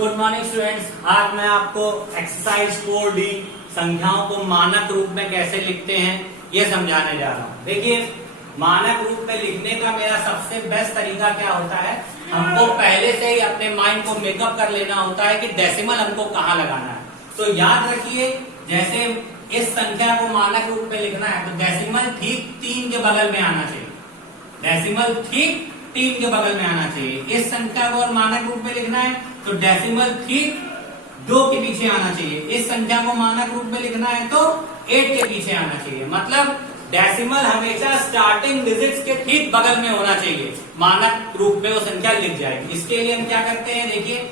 Good morning students. आज मैं आपको एक्सरसाइज 4D संख्याओं को मानक रूप में कैसे लिखते हैं ये समझाने जा रहा हूँ। देखिए, मानक रूप में लिखने का मेरा सबसे बेस्ट तरीका क्या होता है, हमको पहले से ही अपने माइंड को मेकअप कर लेना होता है कि डेसिमल हमको कहाँ लगाना है। तो याद रखिए, जैसे इस संख्या को मानक रूप में लिखना है तो डेसिमल ठीक 3 के बगल में आना चाहिए। डेसिमल ठीक 3 के बगल में आना चाहिए। इस संख्या को और मानक रूप में लिखना है तो डेसिमल ठीक 2 के पीछे आना चाहिए। इस संख्या को मानक रूप में लिखना है तो 8 के पीछे आना चाहिए। मतलब डेसिमल हमेशा स्टार्टिंग डिजिट्स के ठीक बगल में होना चाहिए, मानक रूप में वो संख्या लिख जाएगी। इसके लिए हम क्या करते हैं, देखिए,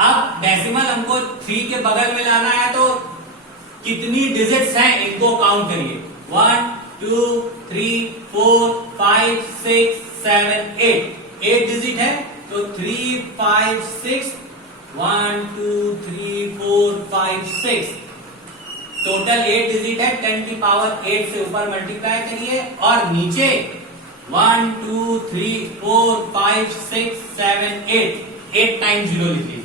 अब डेसिमल हमको 3 के बगल में लाना है तो कितनी डिजिट्स हैं इनको काउंट करिए। 1 2 3 4 5 6 7 8 डिजिट है तो 3 5 6 1 2 3 4 5 6 टोटल 8 डिजिट है। 10 की पावर 8 से ऊपर मल्टीप्लाई करिए और नीचे 1 2 3 4 5 6 7 8 टाइम्स 0 लिख लीजिए।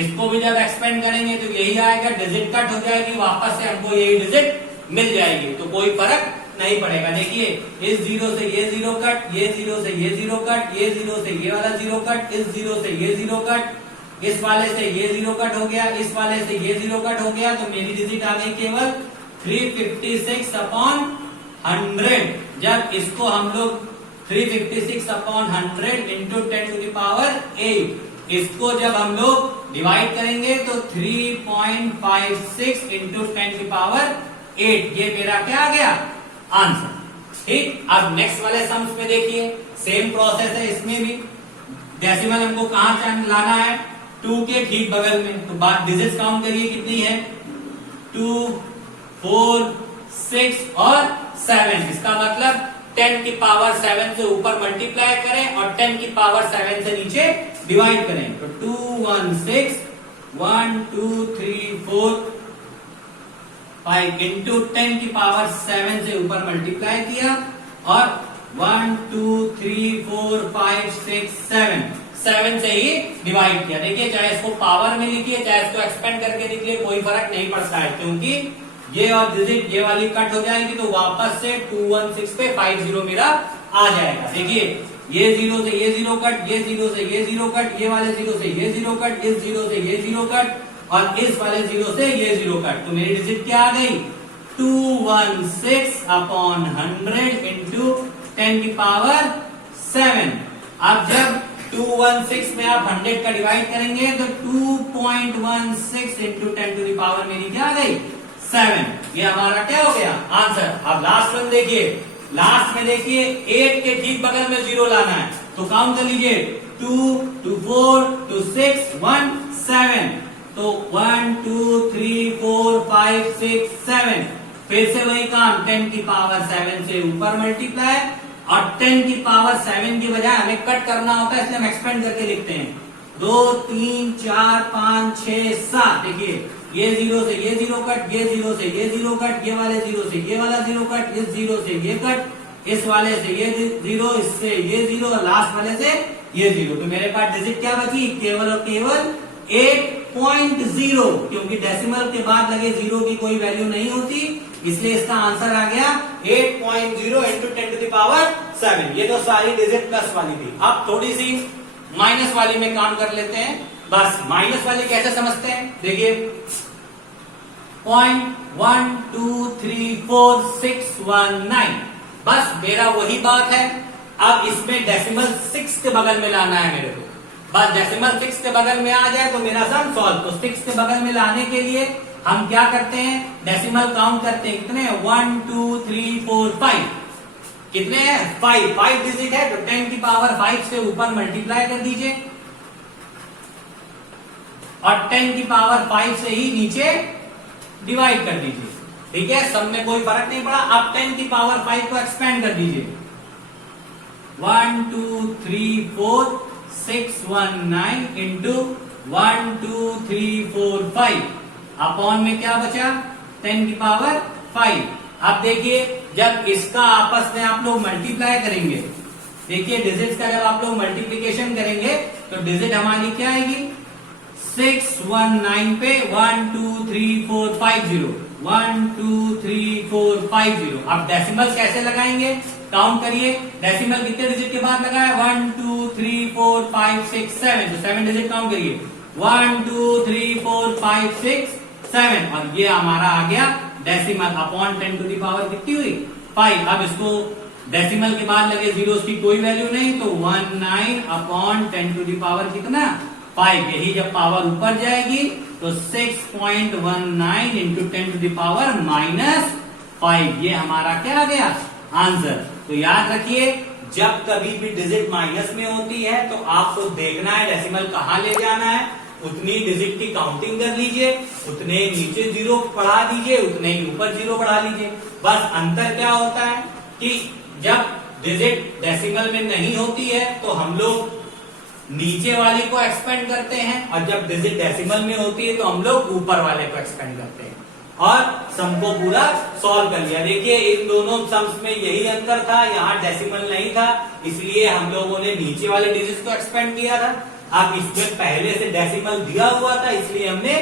इसको भी जब एक्सपेंड करेंगे तो यही आएगा, डिजिट कट हो जाएगी, वापस से हमको यही डिजिट मिल जाएगी, तो कोई फर्क नहीं पड़ेगा। देखिए, इस 0 से ये 0 कट, ये 0 से ये 0 कट, ये 0 से ये वाला 0 कट, इस 0 से ये 0 कट, इस वाले से ये 0 कट हो गया, इस वाले से ये 0 कट हो गया, तो मेरी डिजिट आ गई केवल 356 अपॉन 100। जब इसको हम लोग 356 upon 100 into 10 to the power 8, इसको जब हम लोग डिवाइड करेंगे तो 3.56 इंटू 10 की पावर 8, ये मेरा क्या आ गया, आंसर। ठीक, अब नेक्स्ट वाले सम्स में देखिए, सेम प्रोसेस है इसमें भी। डेसिमल हमको कहां लाना है, 2 के ठीक बगल में, तो बात डिजिट्स काउंट करिए कितनी है, 2 4 6 और 7। इसका मतलब 10 की पावर 7 से ऊपर मल्टीप्लाई करें और 10 की पावर 7 से नीचे डिवाइड करें। तो 2 1 6 1 2 3 4 5 इंटू 10 की पावर 7 से ऊपर मल्टीप्लाई किया और 1 2 3 4 5 6 7 से ही डिवाइड किया। देखिए, चाहे इसको पावर में लिखिए चाहे इसको एक्सपेंड करके लिखिए, कोई फर्क नहीं पड़ता है, क्योंकि ये और डिजिट ये वाली कट हो जाएगी तो वापस से 216 पे 50 मेरा आ जाएगा। देखिए, ये 0 से ये 0 कट, ये 0 से ये 0 कट, ये वाले 0 से ये 0 कट, इस 0 से ये 0 कट और इस वाले 0 से ये 0 कट, तो मेरी डिजिट क्या आ गई, 216 अपॉन 100 इंटू 10 की पावर 7। अब जब 216 में आप 100 का डिवाइड करेंगे तो 2.16 इंटू 10 टू द पावर मेरी क्या आ गई, 7। ये हमारा क्या हो गया, आंसर। अब लास्ट वन देखिए, लास्ट में देखिए 8 के ठीक बगल में 0 लाना है, तो काउंट कर लीजिए, 2 2 4 2 6 1 7, तो 1 2 3 4 5 6 7। फिर से वही काम, 10 की पावर 7 से ऊपर मल्टीप्लाई और 10 की पावर 7 की बजाय हमें कट करना होता है, इसलिए हम एक्सपेंड करके लिखते हैं। 2 3 4 5 6 7। देखिए, ये 0 से ये 0 कट, ये 0 से ये 0 कट, ये वाले 0 से ये वाला 0 कट, इस 0 से ये कट, इस वाले से ये 0, इससे ये 0 और लास्ट वाले से ये 0। तो मेरे पास डिजिट क्या बची, केवल और केवल 8.0, क्योंकि डेसिमल के बाद लगे 0 की कोई वैल्यू नहीं होती, इसलिए इसका आंसर आ गया 8.0 इंटू 10 टू द पावर 7। ये तो सारी डिजिट प्लस वाली थी। अब थोड़ी सी माइनस वाली में काम कर लेते हैं। बस माइनस वाली कैसे समझते हैं, देखिए, 0.123461 बस मेरा वही बात है। अब इसमें डेसिमल 6 के बगल में लाना है मेरे को, बस डेसिमल 6 के बगल में आ जाए तो मेरा सम सॉल्व। तो 6 के बगल में लाने के लिए हम क्या करते हैं, डेसिमल काउंट करते हैं, कितने 1 2 3 4 5, कितने हैं 5 डिजिट है, तो 10 की पावर 5 से ऊपर मल्टीप्लाई कर दीजिए और 10 की पावर 5 से ही नीचे डिवाइड कर दीजिए। ठीक है, सब में कोई फर्क नहीं पड़ा। अब 10 की पावर 5 को एक्सपेंड कर दीजिए, 1 2 3 4 6 1 9 इंटू 1 2 3 4 5 अपॉन में क्या बचा, 10 की पावर 5। अब देखिए, जब इसका आपस में आप लोग मल्टीप्लाई करेंगे, देखिए डिजिट्स का जब आप लोग मल्टीप्लीकेशन करेंगे तो डिजिट हमारी क्या आएगी, 619 पे 1 2 3 4 5 0 1 2 3 4 5 0। अब डेसिमल कैसे लगाएंगे, काउंट करिए। डेसिमल कितने डिजिट के बाद लगाया, 1 2 3 4 5 6 7, तो 7 डिजिट काउंट करिए, 1 2 3 4 5 6 7, और ये हमारा आ गया decimal upon 10 to the power कितनी हुई 5। अब इसको डेसिमल के बाद लगे जीरोस की कोई वैल्यू नहीं, तो 19 अपॉन 10 टू दी पावर कितना 5। यही जब पावर ऊपर जाएगी तो 6.19 इंटू 10 टू दी पावर -5, ये हमारा क्या आ गया आंसर। तो याद रखिए, जब कभी भी डिजिट माइनस में होती है तो आपको देखना है डेसिमल कहां ले जाना है, उतनी डिजिट की काउंटिंग कर लीजिए, उतने नीचे जीरो बढ़ा दीजिए, उतने ही ऊपर जीरो बढ़ा लीजिए। बस अंतर क्या होता है कि जब डिजिट डेसिमल में नहीं होती है तो हम लोग नीचे वाले को एक्सपेंड करते हैं, और जब डिजिट डेसिमल में होती है तो हम लोग ऊपर वाले को एक्सपेंड करते हैं, और सम को पूरा सॉल्व कर लिया। देखिए इन दोनों सम्स में यही अंतर था, यहाँ डेसिमल नहीं था, इसलिए हम लोगों ने नीचे वाले डिजिट को एक्सपेंड किया था। अब इसमें पहले से डेसिमल दिया हुआ था, इसलिए हमने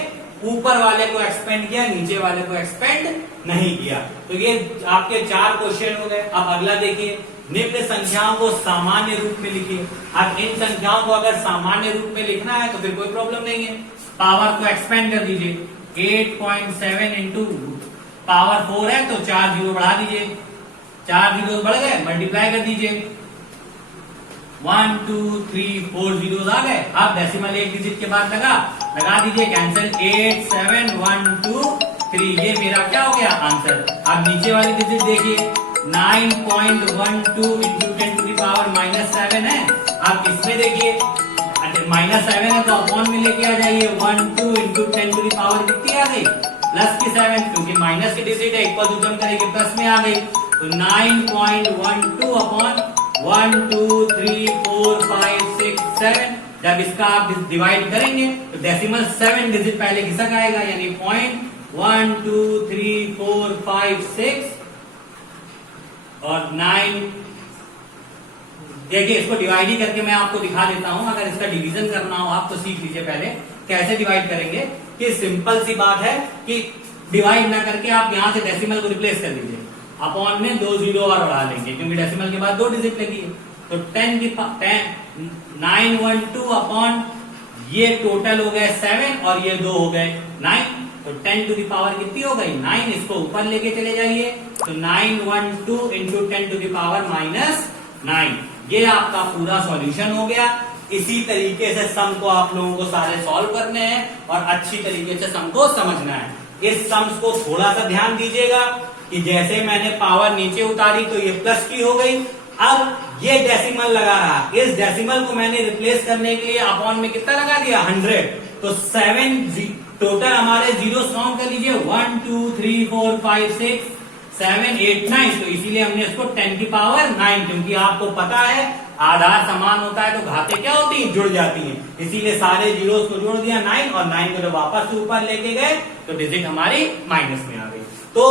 ऊपर वाले को एक्सपेंड किया, नीचे वाले को एक्सपेंड नहीं किया। तो ये आपके 4 क्वेश्चन हो गए। अब अगला देखिए, निम्न संख्याओं को सामान्य रूप में लिखिए। अब इन संख्याओं को अगर सामान्य रूप में लिखना है तो फिर कोई प्रॉब्लम नहीं है, पावर को एक्सपेंड कर दीजिए। 8.7 इंटू पावर 4 है तो 4 जीरो बढ़ा दीजिए, 4 जीरो बढ़ गए, मल्टीप्लाई कर दीजिए, 1 2 3 4 जीरोस आ गए। अब डेसिमल एक डिजिट के बाद लगा दीजिए, कैंसिल, 8 7 1 2 3, ये मेरा क्या हो गया आंसर। अब नीचे वाली डिजिट देखिए, 9.12 इंटू 10 टू दी पावर -7 है। अब इसमें देखिए, -7 है तो अपॉन में लेके आ जाइए, 1 2 इंटू 10 टू दी पावर कितनी आ गई प्लस की 7, क्योंकि माइनस की डिजिट है, इक्वल टू जम करेंगे प्लस में आ गई, तो 9.12 अपॉन 1 2 3 4 5 6 7। जब इसका आप डिवाइड करेंगे तो डेसिमल 7 डिजिट पहले खिसक आएगा, यानी 1 2 3 4 5 6 और 9। देखिए इसको डिवाइड ही करके मैं आपको दिखा देता हूं, अगर इसका डिवीजन करना हो आप तो सीख लीजिए पहले कैसे डिवाइड करेंगे। कि सिंपल सी बात है कि डिवाइड ना करके आप यहां से डेसिमल को रिप्लेस कर दीजिए, अपॉन में 2 जीरो और बढ़ा लेंगे, क्योंकि डेसिमल के बाद 2 डिजिट लगी है, तो 912 अपॉन ये टोटल हो गए 7 और ये 2 हो गए 9, तो 10 टू दी पावर कितनी हो गई 9। इसको ऊपर लेके चले जाइए, तो 912 इंटू 10 टू दी पावर -9, ये आपका पूरा सॉल्यूशन हो गया। इसी तरीके से सम को आप लोगों को सारे सॉल्व करने हैं और अच्छी तरीके से सम को समझना है। इस सम्स को थोड़ा सा ध्यान दीजिएगा कि जैसे मैंने पावर नीचे उतारी तो ये प्लस की हो गई, अब ये डेसिमल लगा रहा, इस डेसिमल को मैंने रिप्लेस करने के लिए अपॉन में कितना लगा दिया 100, तो 7 टोटल हमारे जीरो काउंट कर लीजिए, 1 2 3 4 5 6 7 8 9, तो इसीलिए हमने इसको 10 की पावर 9, क्योंकि आपको पता है आधार समान होता है तो घाते क्या होती हैं जुड़ जाती हैं, इसीलिए सारे जीरोस को जोड़ दिया 9, और 9 को जब वापस ऊपर लेके गए तो डिजिट हमारी माइनस में आ गई। तो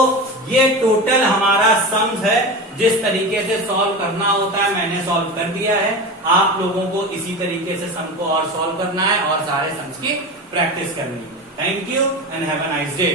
ये टोटल हमारा सम्स है, जिस तरीके से सॉल्व करना होता है मैंने सॉल्व कर दिया है। आप लोगों को इसी तरीके से सम को और सॉल्व करना है और सारे सम्स की प्रैक्टिस करनी है। Thank you and have a nice day.